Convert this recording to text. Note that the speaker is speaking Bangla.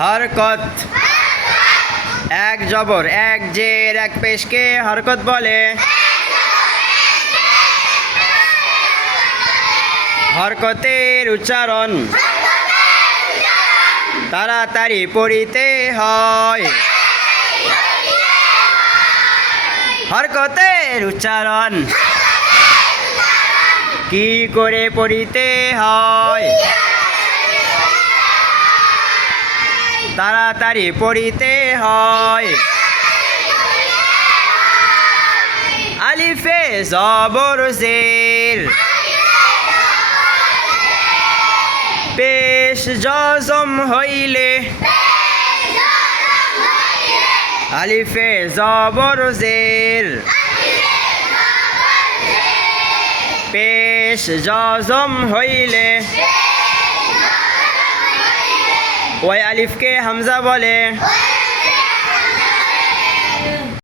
হরকত। এক জবর এক জের এক পেশকে হরকত বলে। হরকতের উচ্চারণ তাড়াতাড়ি পড়িতে হয়। হরকতের উচ্চারণ কি করে পড়িতে হয়? তাড়াতাড়ি পড়িতে হয়। আলিফে জবর জের পেশ জজম হইলে। আলিফে জবর জের পেশ জজম হইলে ওই আলিফকে হামজা বলে।